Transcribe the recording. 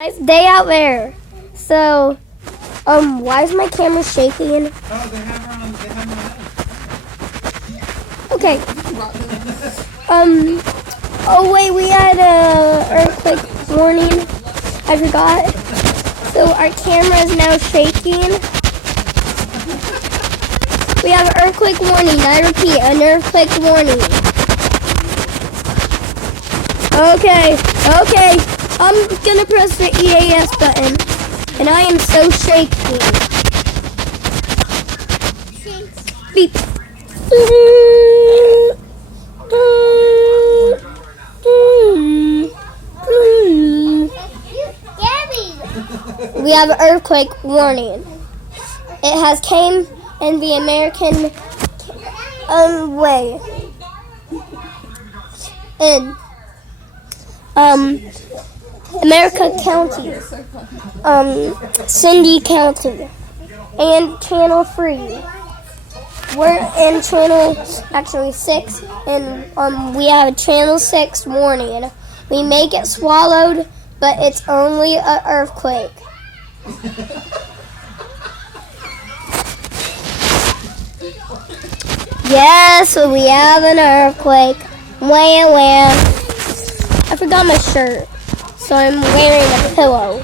Nice day out there. So, why is my camera shaking? Oh, they have her on. Okay. Oh wait, we had a earthquake warning. I forgot. So our camera is now shaking. We have an earthquake warning. I repeat, an earthquake warning. Okay. I'm gonna press the EAS button, and I am so shaky. Beep. We have an earthquake warning. It has came in the American way. In America County, Cindy County, and Channel 3. We're in Channel, actually 6, and we have a Channel 6 warning. We may get swallowed, but it's only an earthquake. Yes, we have an earthquake. Wah. I forgot my shirt, so I'm wearing a pillow.